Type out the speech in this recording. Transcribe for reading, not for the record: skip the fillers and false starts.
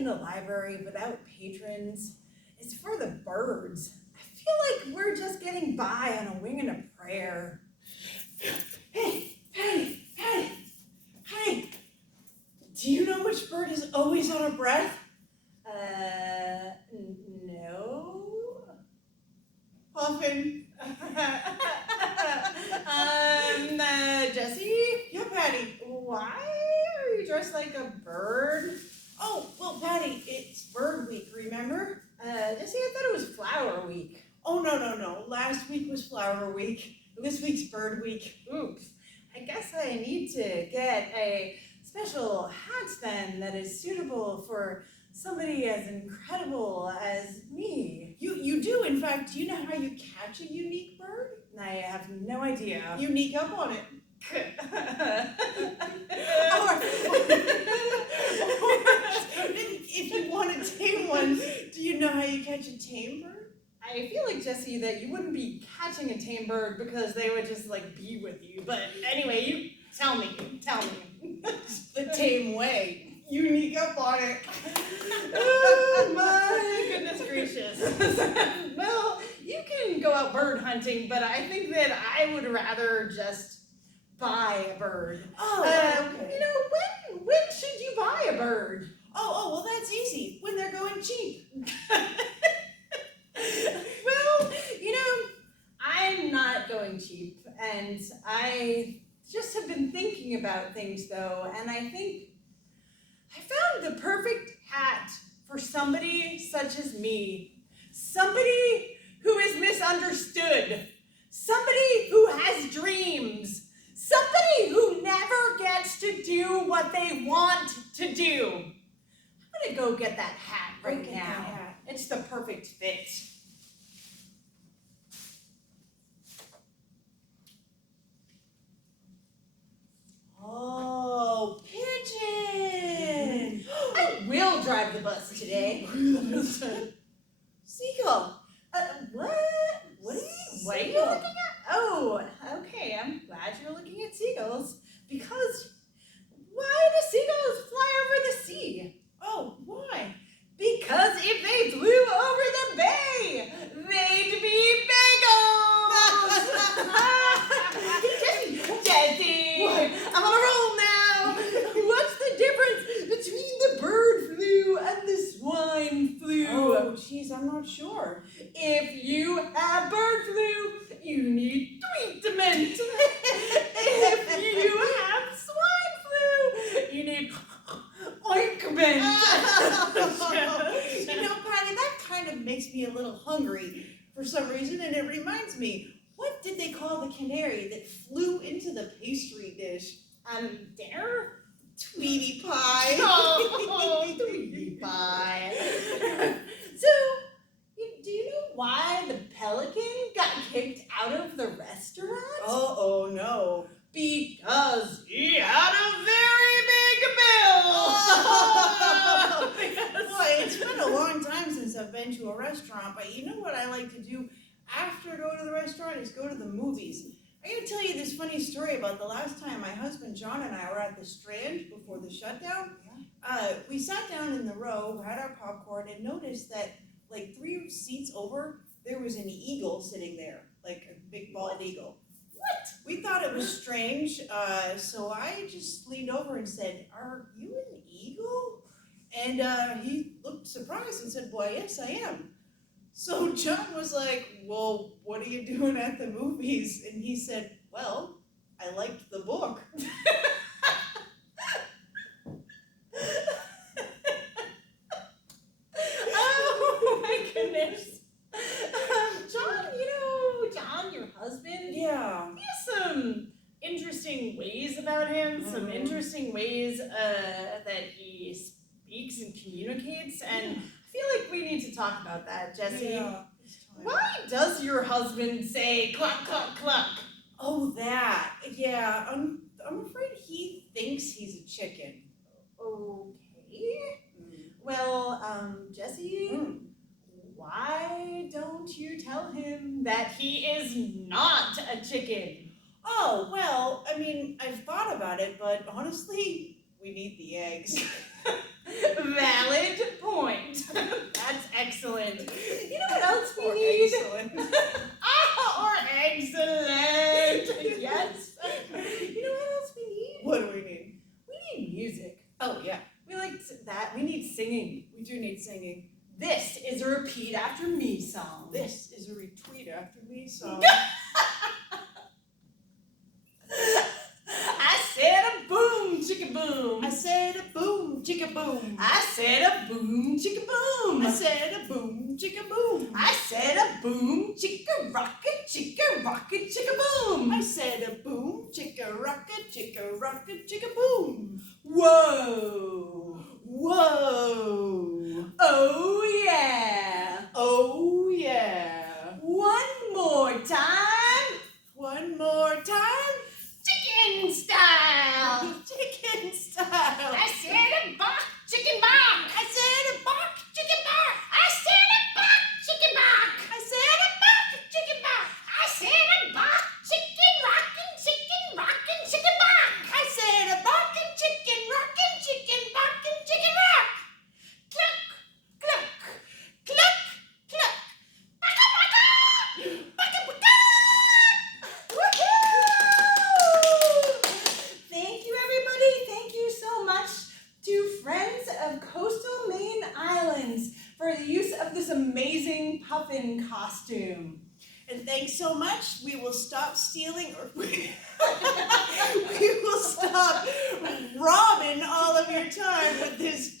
in the library without patrons is for the birds. I feel like we're just getting by on a wing and a prayer. Hey, Patty, do you know which bird is always out of breath? No. Puffin. Jessie? Yeah, Patty. Why are you dressed like a bird? Oh, well, Patty, it's Bird Week, remember? Jessie, I thought it was Flower Week. Oh, no. Last week was Flower Week. This week's Bird Week. Oops. I guess I need to get a special hat then that is suitable for somebody as incredible as me. You do, in fact. Do you know how you catch a unique bird? I have no idea. You sneak up on it. If you want to tame one, do you know how you catch a tame bird? I feel like, Jessie, that you wouldn't be catching a tame bird because they would just, be with you. But anyway, you tell me. The tame way. You sneak up on it. Oh, my goodness gracious. Well, you can go out bird hunting, but I think that I would rather just buy a bird. Oh, okay. When should you buy a bird? Oh, well, that's easy. When they're going cheap. Well, I'm not going cheap, and I just have been thinking about things, though, and I think I found the perfect hat for somebody such as me. Somebody who is misunderstood. Somebody who has dreams. Somebody who never gets to do what they want to do. I'm gonna go get that hat right now. That hat. It's the perfect fit. Oh, pigeon! I will drive the bus today. Seagull. What? What is What are you seagull? looking at? Oh, okay. I'm glad you're looking at seagulls. Because why do seagulls fly over the sea? Oh, why? Because if they flew over the bay, they'd be bagels. Jessie, What? I'm on a roll now. What's the difference between the bird flu and the swine flu? Oh, jeez, I'm not sure. If you have bird flu, you need treatment. If you have swine flu, you need ointment. Patty, that kind of makes me a little hungry for some reason, and it reminds me, what did they call the canary that flew into the pastry dish? Dinner? Tweety pie. Oh, Tweety pie. So, do you know why the pelican got kicked out of the restaurant? Oh, no. Because he had a very big bill. Boy, it's been a long time since I've been to a restaurant, but you know what I like to do after I go to the restaurant is go to the movies. I'm going to tell you this funny story about the last time my husband John and I were at the Strand before the shutdown. We sat down in the row, had our popcorn, and noticed that 3 seats over, there was an eagle sitting there, like a big bald eagle. What? We thought it was strange, so I just leaned over and said, "Are you an eagle?" And he looked surprised and said, "Why, yes, I am." So John was like, "Well, what are you doing at the movies?" And he said, "Well, I liked the book." Oh my goodness. John, your husband? Yeah. He has some interesting ways about him, some interesting ways that he speaks and communicates, and I feel like we need to talk about that, Jessie. Yeah. Why does your husband say cluck, cluck, cluck? Oh, that. Yeah, I'm afraid he thinks he's a chicken. Okay. Well, Jessie, why don't you tell him that he is not a chicken? Oh, well, I mean, I've thought about it, but honestly, we need the eggs. Valid Oh, yeah. We like that. We need singing. We do need singing. This is a repeat after me song. This is a retweet after me song. I said a boom, chicka boom. I said a boom, chicka boom. I said a boom, chicka boom. I said a boom, chicka boom. I said a boom, chicka rocket, chicka boom. I said a boom, chicka rocket, chicka boom. Whoa. Whoa. Oh yeah. Oh yeah. One more time. One more time. Chicken style. Chicken style. I said a bok, chicken bok. I said a bok, chicken bok. I said a bok, chicken bok. I said a bok, chicken bok. I said a bok, chicken rockin', chicken bok. I said a bok and chicken rockin', chicken bok and chicken rock. Cluck, cluck. Cluck, cluck. Baka, baka. Baka, baka. Thank you, everybody. Thank you so much to Friends of Coastal Maine Islands for the use of this amazing puffin costume. And thanks so much. We will stop stealing, or we will stop robbing all of your time with this